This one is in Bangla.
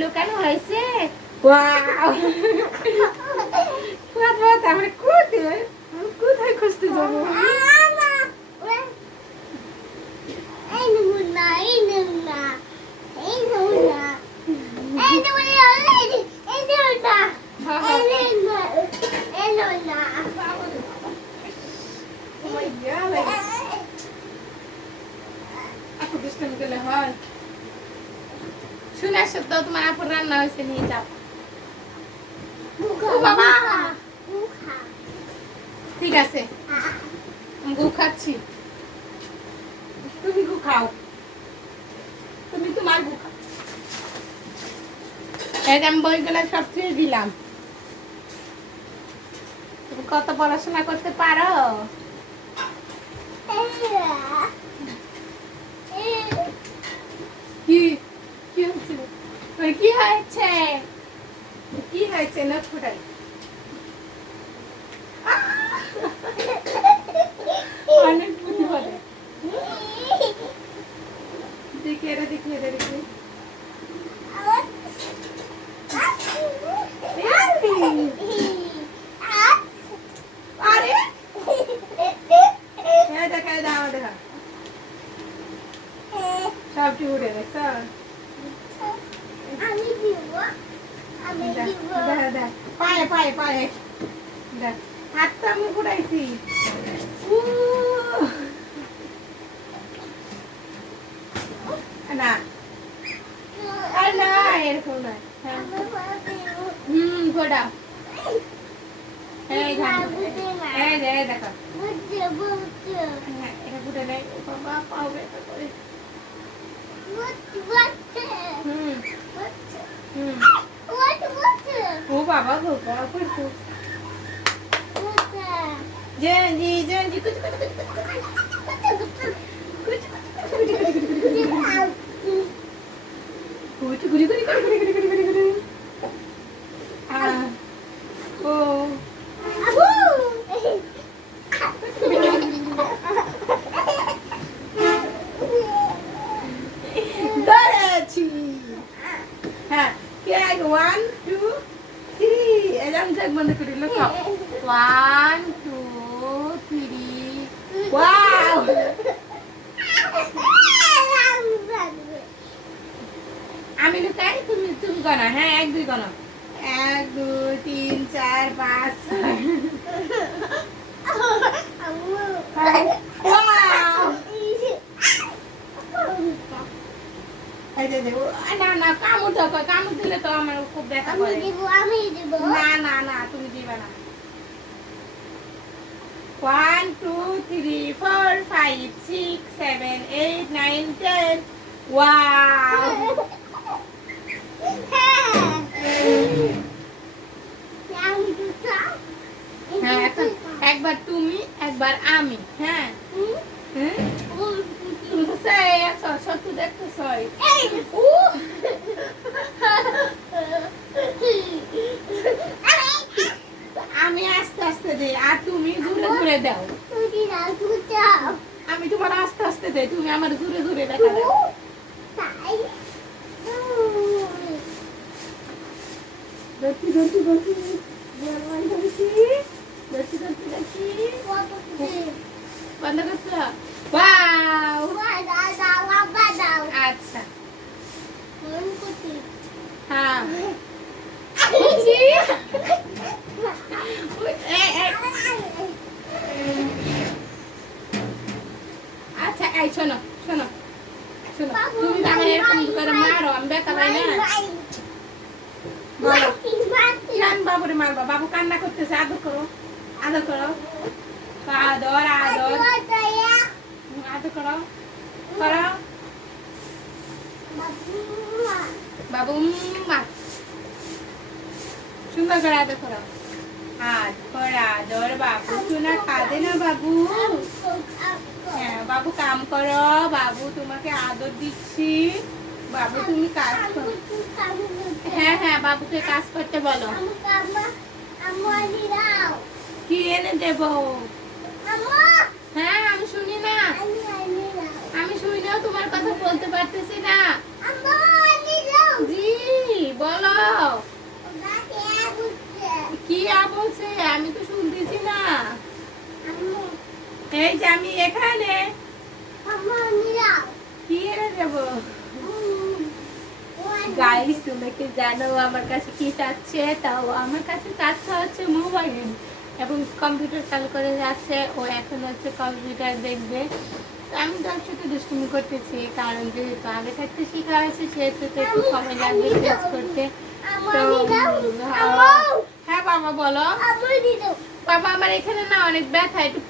লুকানো হয়েছে। ওয়াও আমরা কোথায় খুঁজতে যাবো? শুনে আসো তো, তোমার আপুর রান্না হয়েছে, নিয়ে যাও। বাবা ঠিক আছে, গু খাচ্ছি, তুমি গু খাও, তুমি তোমার গু খাও। আমি বইগুলো সব ছুঁয়ে দিলাম। তুমি কত পড়াশোনা করতে পারো? কি কি হচ্ছে? কি হয়েছে? কি হয়েছে? নখ ফুটাই অনেক বুদ্ধি বলে। দেখি এটা, দেখি এটা, দেখি। আরে দেখা দেখা দেখা সবটি উঠে দেখছ। পায়ে পায়ে পায়ে দেখ, হাতটা আমি ঘুরাইছি। না না, এরকম না। ঘোড়া দেখো, এটা ঘুরে নেই বাবা, পাও ব্যথা করে। ও বাবা গো, বড় করছো। জেঞ্জি জেঞ্জি কুচি কুচি কুচি কুচি কুচি কুচি। ও ধরেছি। হ্যাঁ, 1 2 3, এরকম জাগ বন্ধ করে লেখো। 1 2 3। ওয়াও, আমি লুকাই, তুমি তুমি গণা। হ্যাঁ, 1 2 গণা। 1 2 3 4 5 না না, কামড় দাও, কামড় দিলে তো আমার খুব ব্যথা করে। না না না, তুমি দিবা না। 1 2 3 4 5 6 7 8 9 10। ওয়াও, হ্যাঁ, এখন একবার তুমি, একবার আমি। হ্যাঁ, তুমি তো চাই আছো, সত্যি দেখতেছ। আমি আস্তে আস্তে দিই, আর তুমি ঘুরে ঘুরে দাও। আমি তোমার আস্তে আস্তে দেই, তুমি আমার ঘুরে ঘুরে দেখা দাও। দেখি দেখি দেখি দেখি দেখি দেখি বন্ধ করছো? ওয়াও, আচ্ছা, হ্যাঁ আচ্ছা, এই শোনো শোনো শোনো, তুমি আমার এরকম করে মারো, আমি ব্যথা পাই না। কেন বাবুরে মারবা? বাবু কান্না করতেছে, আদর করো, আদর করো, আদর আদর আদর করো, করো বাবু, সুন্দর করে আদর করো, হাত করে আদর। বাবু শোনা কাঁদে না বাবু। হ্যাঁ বাবু, কাম করো বাবু, তোমাকে আদর দিচ্ছি বাবু, তুমি কাজ করো। হ্যাঁ হ্যাঁ, বাবুকে কাজ করতে বলো। কি এনে দেব? হ্যাঁ, আমি শুনি না, আমি শুনেও তোমার কথা বলতে পারতেছি না। জি এই যে আমি এখানে কি এনে দেবো গাইস, তুমি কি জানো আমার কাছে কি চাচ্ছে? তাও আমার কাছে চাচ্ছে হচ্ছে মোবাইল এবং কম্পিউটার চালু করে যাচ্ছে। ও এখন হচ্ছে কম্পিউটার দেখবে। তো আমি তার সাথে দুষ্টুমি করতেছি, কারণ যেহেতু আগে থাকতে শেখা হয়েছে সেহেতু তো একটু সময় লাগবে কাজ করতে। তো হ্যাঁ বাবা বলো। বাবা আমার এখানে না অনেক ব্যথা, একটু